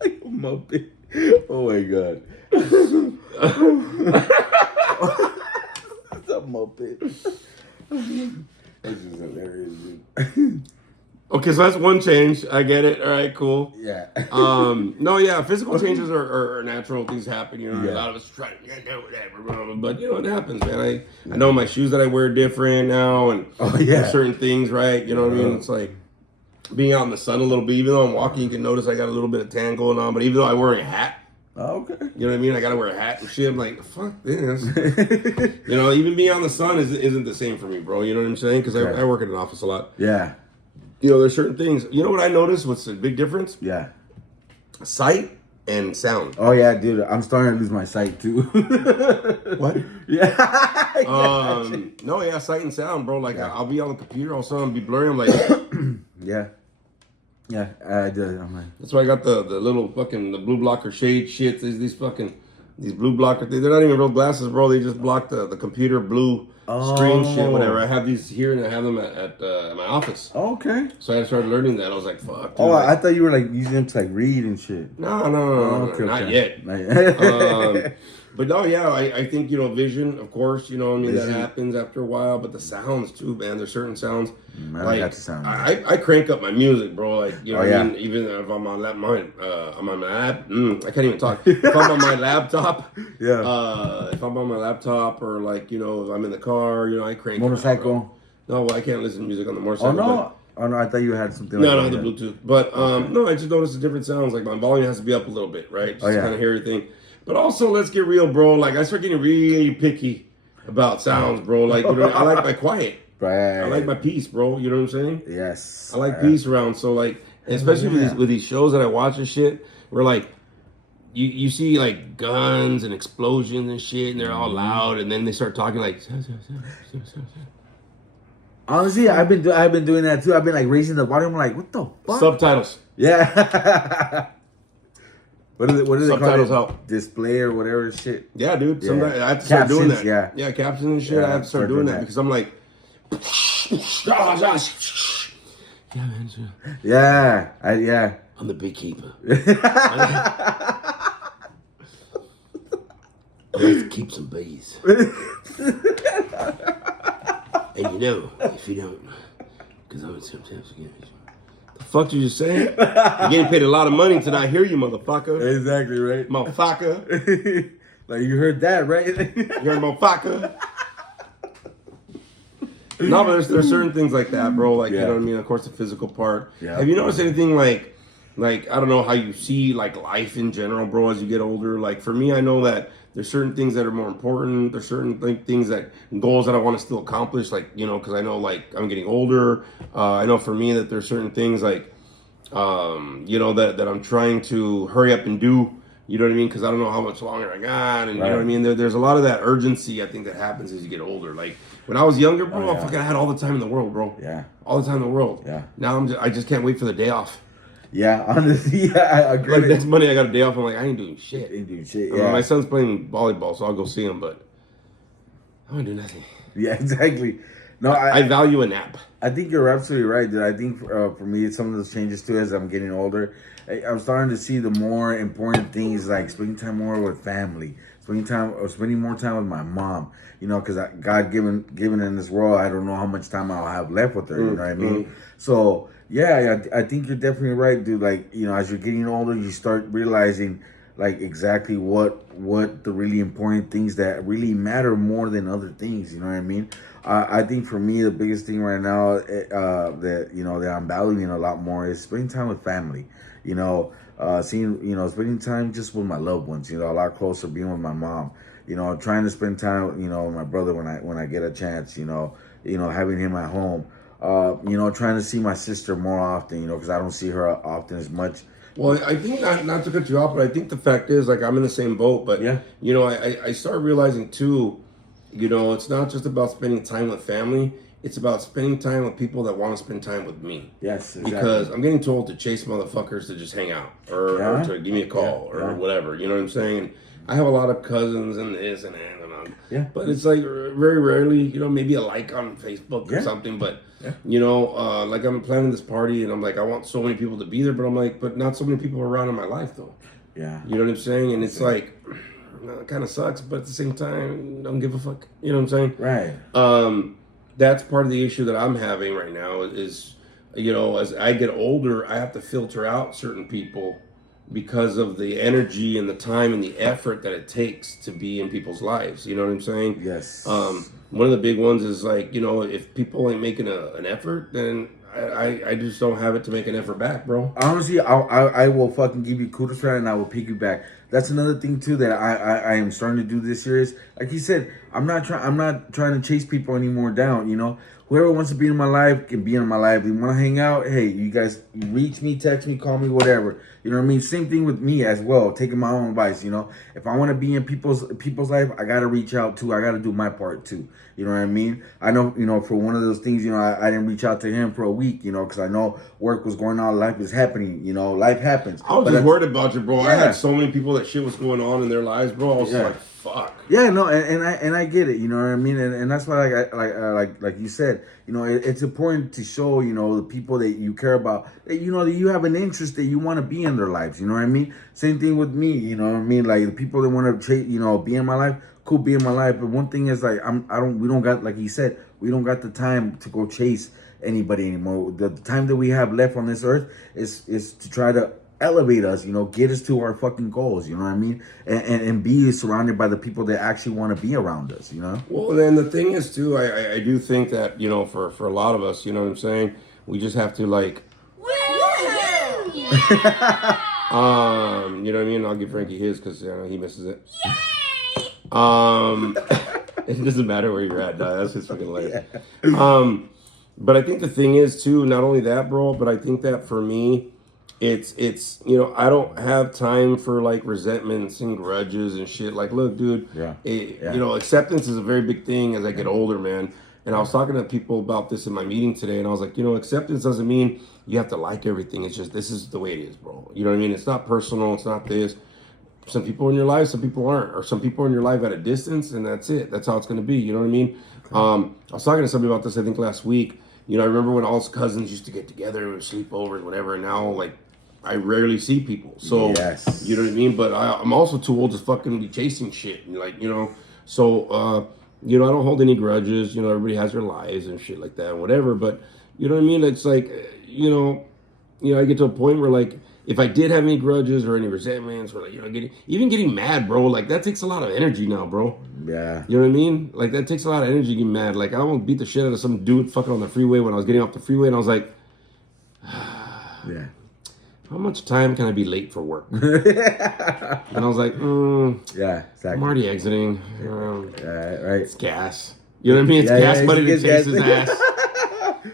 Like a Muppet. Oh my god. It's a Muppet. This is hilarious, dude. Okay, so that's one change. I get it. All right, cool. Yeah. No, yeah, physical changes are natural. Things happen. You know, Yeah. a lot of us try to do whatever, blah, blah, blah, but you know, it happens, man. I know my shoes that I wear different now, and Oh yeah. certain things, right? You know what I mean? It's like being out in the sun a little bit. Even though I'm walking, you can notice I got a little bit of tan going on. But even though I'm wearing a hat, Oh, okay. you know what I mean? I got to wear a hat and shit. I'm like, fuck this. You know, even being out in the sun isn't the same for me, bro. You know what I'm saying? Because I work in an office a lot. Yeah. You know, there's certain things. You know what I noticed? What's the big difference? Yeah. Sight and sound. Oh yeah, dude. I'm starting to lose my sight too. What? Yeah. No, yeah, sight and sound, bro. Like, Yeah. I'll be on the computer, all of a sudden, I'll be blurry. I'm like, Yeah. Yeah. I did. I'm like. that's why I got the little fucking the blue blocker shade shit. These blue blocker things. They're not even real glasses, bro. They just block the computer blue screen shit, whatever. I have these here and I have them at my office. Oh, okay. So I started learning that. I was like, fuck. Dude, Oh, like, I thought you were like using them to like read and shit. no, Okay, not okay. yet. Not yet. But no, yeah, I think, you know, vision, of course, you know, I mean, that Vision. happens after a while, but the sounds too, man. There's certain sounds. I Like, got the sound. I crank up my music, bro. Like, you know Oh, what I yeah. mean? Even if I'm on I can't even talk. If I'm on my laptop, Yeah. if I'm on my laptop or like, you know, if I'm in the car, you know, I crank it up, Motorcycle. bro. No, well, I can't listen to music on the Oh motorcycle. no. Oh no. I thought you had something. No, like no, that. the Bluetooth. But no, I just noticed the different sounds. Like my volume has to be up a little bit, right? Just Oh, yeah. to kind of hear everything. But also, let's get real, bro. Like I start getting really picky about sounds, bro. Like, you know, I like my quiet. Right. I like my peace, bro. You know what I'm saying? Yes. I like peace around. So like, especially yeah. with these shows that I watch and shit, where like you see like guns and explosions and shit, and they're all loud, and then they start talking like. Honestly, I've been doing that too. I've been like raising the volume. I'm like, what the fuck? Subtitles. Yeah. What is it? What do they call Subtitles it? help. Display or whatever shit. Yeah, dude. Yeah. Sometimes I have to start doing Captions, that. yeah. Yeah, captions and shit. Yeah, I have to start doing that because I'm like. Yeah, man. Yeah. Yeah. I'm the beekeeper. I like to keep some bees. And you know, if you don't, because I'm sometimes again. The fuck did you say? You're getting paid a lot of money to not hear you, motherfucker. Exactly right. Motherfucker. Like you heard that, right? You heard motherfucker? No, but there's certain things like that, bro. Like, you Yeah. know what I mean? Of course, the physical part. Yeah. Have you noticed anything like, I don't know how you see, like, life in general, bro, as you get older? Like, for me, I know that there's certain things that are more important. There's certain things that, goals that I want to still accomplish, like, you know, because I know, like, I'm getting older. I know for me that there's certain things, like, you know, that I'm trying to hurry up and do. You know what I mean? Because I don't know how much longer I got, and you know what I mean. There's a lot of that urgency I think that happens as you get older. Like when I was younger, bro, Oh, yeah. I fucking had all the time in the world, bro. Yeah. All the time in the world. Yeah. Now I just can't wait for the day off. Yeah, honestly, yeah, I agree. Like next Monday I got a day off. I'm like, I ain't doing shit. Ain't doing shit. I mean, Yeah. my son's playing volleyball, so I'll go see him. But I don't do nothing. Yeah, exactly. No, I value a nap. I think you're absolutely right, dude. I think for me, some of those changes too as I'm getting older, I'm starting to see the more important things like spending time more with family, spending more time with my mom. You know, because God given in this world, I don't know how much time I'll have left with her. You know what I mean? So yeah, I think you're definitely right, dude. Like, you know, as you're getting older, you start realizing like exactly what the really important things that really matter more than other things. You know what I mean? I think for me the biggest thing right now that you know that I'm valuing a lot more is spending time with family. You know, spending time just with my loved ones. You know, a lot closer, being with my mom. You know, trying to spend time, you know, with my brother when I get a chance. Having him at home. Trying to see my sister more often. You know, because I don't see her often as much. Well, I think not to cut you off, but I think the fact is, like, I'm in the same boat. But Yeah. you know, I start realizing too, you know, it's not just about spending time with family. It's about spending time with people that want to spend time with me. Yes, exactly. Because I'm getting told to chase motherfuckers to just hang out or to give me a call or whatever. You know what I'm saying? I have a lot of cousins and this and that and on. Yeah. But it's like very rarely, you know, maybe a like on Facebook or something. But you know, like I'm planning this party and I'm like, I want so many people to be there, but I'm like, but not so many people around in my life though. Yeah. You know what I'm saying? And it's like, it kind of sucks, but at the same time, don't give a fuck. You know what I'm saying? Right. That's part of the issue that I'm having right now is, you know, as I get older, I have to filter out certain people because of the energy and the time and the effort that it takes to be in people's lives. You know what I'm saying? Yes. One of the big ones is like, you know, if people ain't making an effort, then I just don't have it to make an effort back, bro. Honestly, I will fucking give you kudos for that, and I will piggyback. That's another thing too that I am starting to do this year is, like you said, I'm not trying to chase people anymore down. You know, whoever wants to be in my life can be in my life. If you want to hang out, hey, you guys reach me, text me, call me, whatever. You know what I mean? Same thing with me as well. Taking my own advice. You know, if I want to be in people's life, I gotta reach out too. I gotta do my part too. You know what I mean? I know, you know, for one of those things, you know, I didn't reach out to him for a week, you know, because I know work was going on, life was happening, you know, life happens. I was just worried about you, bro. Yeah. I had so many people that shit was going on in their lives, bro. I was like, fuck. Yeah, no, and I get it, you know what I mean, and that's why like you said, you know, it's important to show, you know, the people that you care about, that, you know, that you have an interest that you want to be in their lives, you know what I mean. Same thing with me, you know what I mean, like the people that want to, you know, be in my life, cool, be in my life. But one thing is like we don't got, like he said, we don't got the time to go chase anybody anymore. The time that we have left on this earth is to try to elevate us, you know, get us to our fucking goals, you know what I mean, and be surrounded by the people that actually want to be around us, you know. Well, then the thing is too, I do think that, you know, for a lot of us, you know what I'm saying, we just have to like, you know what I mean. I'll give Frankie his because you know he misses it. It doesn't matter where you're at, that's his fucking life. But I think the thing is too, not only that, bro, but I think that for me, it's you know, I don't have time for like resentments and grudges and shit. Like, look, dude, you know, acceptance is a very big thing as I get older, man. And I was talking to people about this in my meeting today, and I was like, you know, acceptance doesn't mean you have to like everything. It's just, this is the way it is, bro. You know what I mean? It's not personal. It's not this. Some people in your life, some people aren't. Or some people in your life at a distance, and that's it. That's how it's going to be. You know what I mean? I was talking to somebody about this, I think, last week. You know, I remember when all his cousins used to get together and sleep over and whatever, and now, like, I rarely see people. So, you know what I mean? But I'm also too old to fucking be chasing shit. And like, you know, so, you know, I don't hold any grudges. You know, everybody has their lives and shit like that and whatever. But, you know what I mean? It's like, you know, I get to a point where, like, if I did have any grudges or any resentments or, like, you know, getting mad, bro, like, that takes a lot of energy now, bro. Yeah. You know what I mean? Like, that takes a lot of energy getting mad. Like, I almost beat the shit out of some dude fucking on the freeway when I was getting off the freeway, and I was like, yeah. How much time can I be late for work? And I was like, yeah, exactly. I'm already exiting. Right. It's gas. You know what I mean? It's gas money to chase his ass.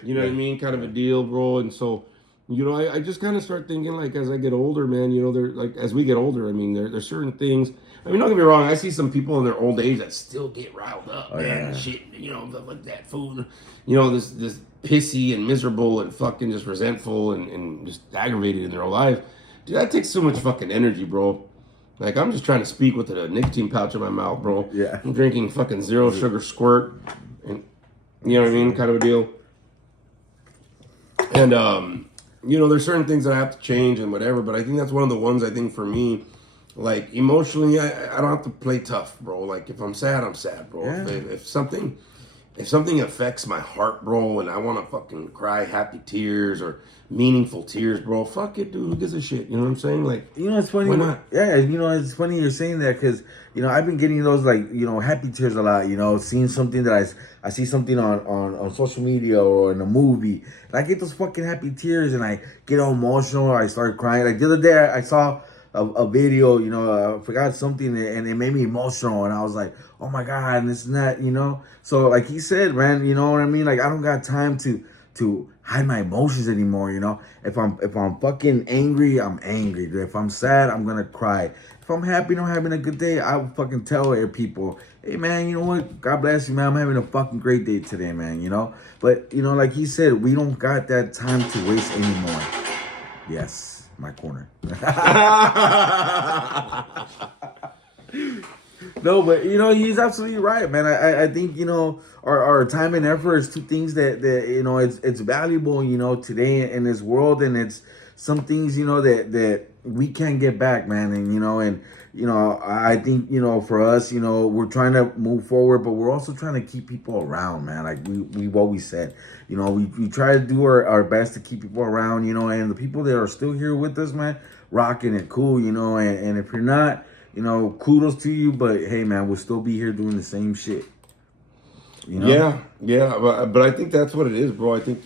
You know what I mean? Kind of a deal, bro. And so, you know, I just kind of start thinking, like, as I get older, man, you know, like, as we get older, I mean, there's certain things. I mean, don't get me wrong. I see some people in their old age that still get riled up, man. And shit, you know, like that food. You know, this pissy and miserable and fucking just resentful and just aggravated in their whole life. Dude, that takes so much fucking energy, bro. Like, I'm just trying to speak with a nicotine pouch in my mouth, bro. Yeah. I'm drinking fucking zero sugar squirt. And, you know what I mean? Kind of a deal. And, you know, there's certain things that I have to change and whatever, but I think that's one of the ones I think for me, like emotionally, I don't have to play tough, bro. Like if I'm sad, I'm sad, bro. Yeah. If something affects my heart, bro, and I want to fucking cry happy tears or meaningful tears, bro, fuck it, dude. Who gives a shit? You know what I'm saying? Like, You know, it's funny. why not? Yeah, you know, it's funny you're saying that because I've been getting those like happy tears a lot. Seeing something that I see something on social media or in a movie, and I get those fucking happy tears, and I get all emotional. Or I start crying. Like the other day, I saw a video. I forgot something, and it made me emotional, and I was like, oh my god, and this and that. So like he said, man, you know what I mean? Like I don't got time to hide my emotions anymore. If I'm fucking angry, I'm angry. If I'm sad, I'm gonna cry. If I'm happy and I'm having a good day, I will fucking tell people, hey man, you know what? God bless you, man. I'm having a fucking great day today, man. But like he said, we don't got that time to waste anymore. Yes, my corner. No, but he's absolutely right, man. I think our time and effort is two things that it's valuable today in this world, and it's some things that we can't get back, man. And I think for us, we're trying to move forward, but we're also trying to keep people around, man. Like we've always said, we try to do our best to keep people around, and the people that are still here with us, man, rocking it, cool, and if you're not, kudos to you, but hey, man, we'll still be here doing the same shit. Yeah, but I think that's what it is, bro. I think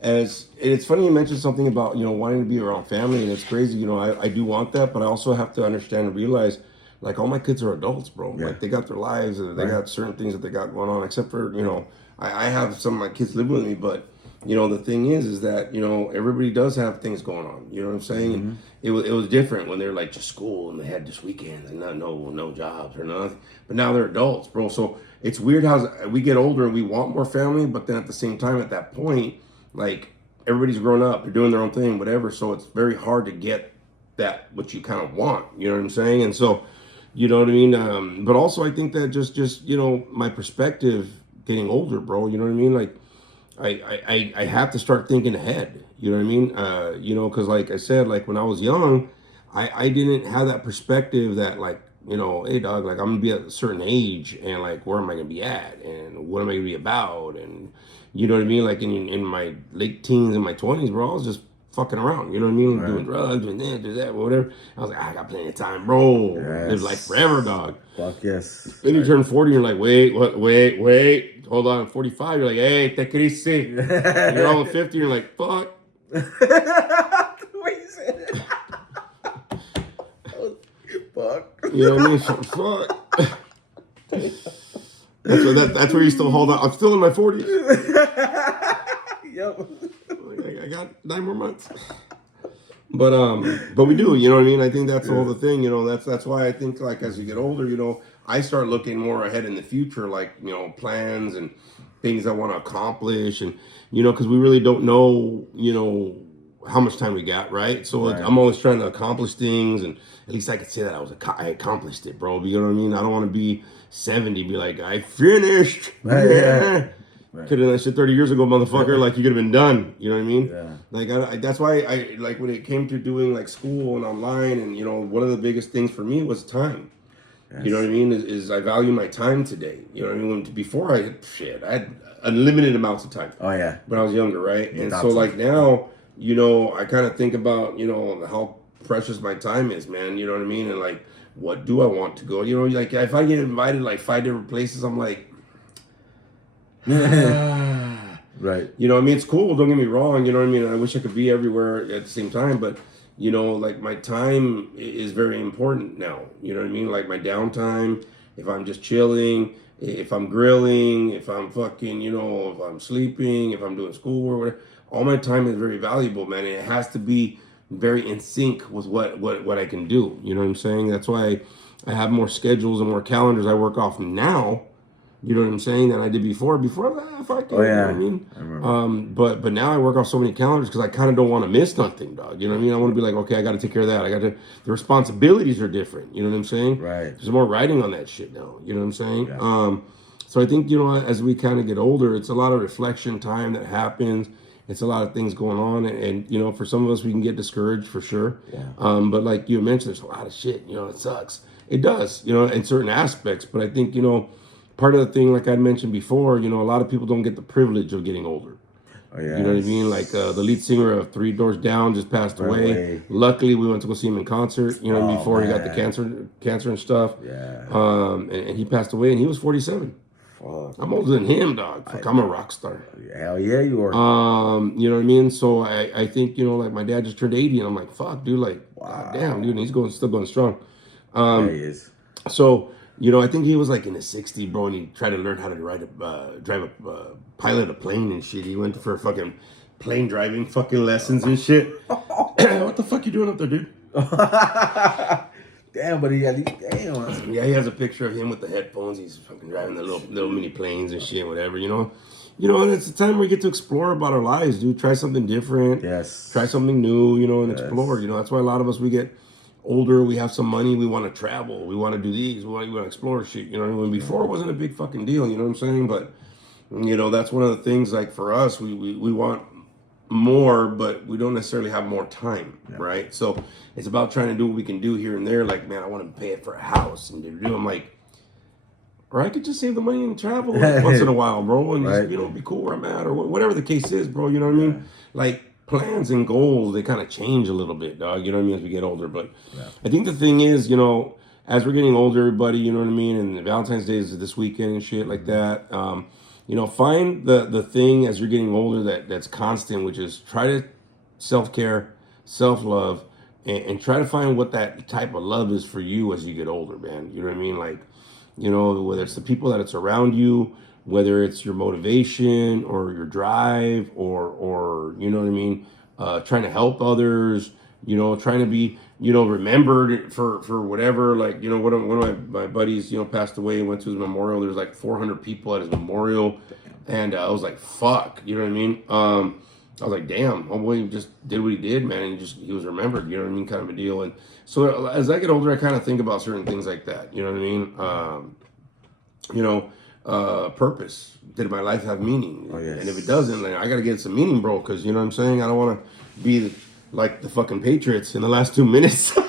as and it's funny you mentioned something about wanting to be around family, and it's crazy. I do want that, but I also have to understand and realize, like, all my kids are adults, bro. Yeah. Like they got their lives, and they Right. got certain things that they got going on. Except for I have some of my kids live with me, but the thing is that everybody does have things going on. You know what I'm saying? Mm-hmm. And it was different when they were like just school and they had just weekends and no jobs or nothing. But now they're adults, bro. So it's weird how we get older and we want more family, but then at the same time, at that point, like everybody's grown up, they're doing their own thing, whatever. So it's very hard to get that what you kind of want. You know what I'm saying? And so, you know what I mean. But also, I think that just my perspective getting older, bro. You know what I mean? Like I have to start thinking ahead. You know what I mean? Because like I said, like when I was young, I didn't have that perspective that like, hey dog, like I'm gonna be at a certain age and like where am I gonna be at and what am I gonna be about, and you know what I mean? Like in my late teens and my 20s, bro, I was just fucking around. You know what I mean? Right. Doing drugs, doing that, do that, whatever. I was like, I got plenty of time, bro. Yes. Live life forever, dog. Fuck yes. Then you turn 40, you're like, wait, hold on. 45, you're like, hey, te crisi. You're all 50, you're like, fuck. The way you said it. Fuck. You know what I mean? Fuck. That's where you still hold on. I'm still in my 40s. Yep. I got 9 more months. But we do, you know what I mean? I think that's the whole thing, that's why I think like as you get older, I start looking more ahead in the future, like, plans and things I want to accomplish, and because we really don't know, how much time we got, right? So Right. I'm always trying to accomplish things, and at least I could say that I accomplished it, bro. But you know what I mean? I don't want to be 70, be like, I finished. Right, yeah. Right. Could have done that shit 30 years ago, motherfucker. Yeah. Like you could have been done. You know what I mean? Yeah. Like that's why I like when it came to doing like school and online, and one of the biggest things for me was time. Yes. You know what I mean? Is I value my time today. You know what I mean? Before I had unlimited amounts of time. Oh yeah. When I was younger, right? Yeah, And that's so it. like now, I kind of think about how precious my time is, man. You know what I mean? And like, what do I want to go? Like if I get invited like 5 different places, I'm like. Right. You know what I mean? It's cool, don't get me wrong, you know what I mean? I wish I could be everywhere at the same time, but like my time is very important now. You know what I mean? Like my downtime, if I'm just chilling, if I'm grilling, if I'm fucking, if I'm sleeping, if I'm doing school or whatever, all my time is very valuable, man. And it has to be very in sync with what I can do. You know what I'm saying? That's why I have more schedules and more calendars I work off now. You know what I'm saying? Than I did before. Before that, fuck it. Oh, yeah. You know what I mean? I remember. But now I work off so many calendars because I kind of don't want to miss nothing, dog. You know what I mean? I want to be like, okay, I got to take care of that. The responsibilities are different. You know what I'm saying? Right. There's more writing on that shit now. You know what I'm saying? Yeah. So I think, as we kind of get older, it's a lot of reflection time that happens. it's a lot of things going on, and you know, for some of us, we can get discouraged for sure. Yeah. But like you mentioned, there's a lot of shit. You know, it sucks. It does. You know, in certain aspects. But I think, you know, part of the thing, like I mentioned before, you know, a lot of people don't get the privilege of getting older. Oh, yeah. You know what I mean? Like the lead singer of Three Doors Down just passed away. Luckily, we went to go see him in concert. You know, before he got the cancer and stuff. Yeah. And he passed away, and he was 47. Fuck. I'm older than him, dog. Fuck, I'm a rock star. Hell yeah, you are. You know what I mean? So I think, you know, like my dad just turned 80, and I'm like, fuck, dude, like, God damn, dude, and he's still going strong. Yeah, he is. So, you know, I think he was like in his 60s, bro, and he tried to learn how to pilot a plane and shit. He went for fucking plane driving fucking lessons and shit. What the fuck you doing up there, dude? Damn, but he at least, damn. Yeah, he has a picture of him with the headphones. He's fucking driving the little mini planes and shit, whatever, you know. You know, and it's a time where we get to explore about our lives, dude. Try something different. Yes. Try something new, you know, and explore. You know, that's why a lot of us, we get older, we have some money, we want to travel, we want to do these, we want to explore shit, you know what I mean? Before it wasn't a big fucking deal, you know what I'm saying? But, you know, that's one of the things, like, for us, we want more, but we don't necessarily have more time, right? So it's about trying to do what we can do here and there. Like, man, I want to pay it for a house, and I'm like, or I could just save the money and travel once in a while, bro, and just, you know, be cool where I'm at, or whatever the case is, bro, you know what I mean? Like, plans and goals, they kind of change a little bit, dog, you know what I mean, as we get older. But I think the thing is, you know, as we're getting older, everybody, you know what I mean, and Valentine's Day is this weekend and shit like that, you know, find the thing as you're getting older that's constant, which is try to self-care, self-love, and try to find what that type of love is for you as you get older, man. You know what I mean? Like, you know, whether it's the people that it's around you, whether it's your motivation or your drive or you know what I mean, trying to help others, you know, trying to be, you know, remembered for whatever. Like, you know, one of my buddies, you know, passed away, went to his memorial. There's like 400 people at his memorial. And I was like, fuck, you know what I mean? I was like, damn, oh boy, he just did what he did, man. And he was remembered, you know what I mean? Kind of a deal. And so as I get older, I kind of think about certain things like that, you know what I mean? You know, purpose. Did my life have meaning? Oh, yes. And if it doesn't, then I got to get some meaning, bro, because, you know what I'm saying? I don't want to be like the fucking Patriots in the last 2 minutes. So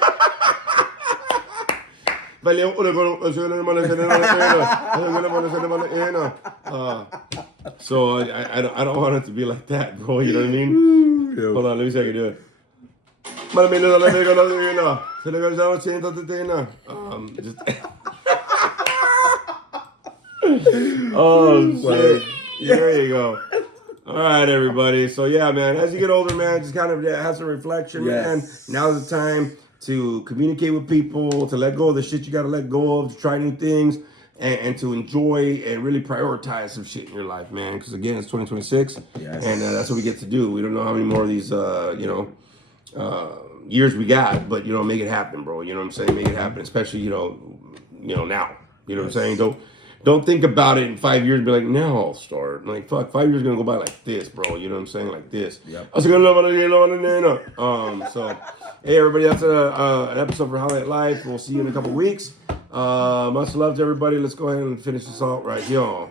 I don't want it to be like that, bro. You know what I mean? Hold on, let me see if I can do it. Just oh shit! There you go. All right, everybody. So yeah, man. As you get older, man, just kind of have some reflection, man. Now's the time to communicate with people, to let go of the shit you got to let go of, to try new things, and to enjoy and really prioritize some shit in your life, man. Because again, it's 2026, and that's what we get to do. We don't know how many more of these, years we got, but make it happen, bro. You know what I'm saying? Make it happen, especially now. You know what I'm saying? Don't think about it in 5 years and be like, now I'll start. Like, fuck, 5 years is going to go by like this, bro. You know what I'm saying? Like this. Yep. So, hey, everybody, that's an episode for Highlight Life. We'll see you in a couple weeks. Much love to everybody. Let's go ahead and finish this out right here.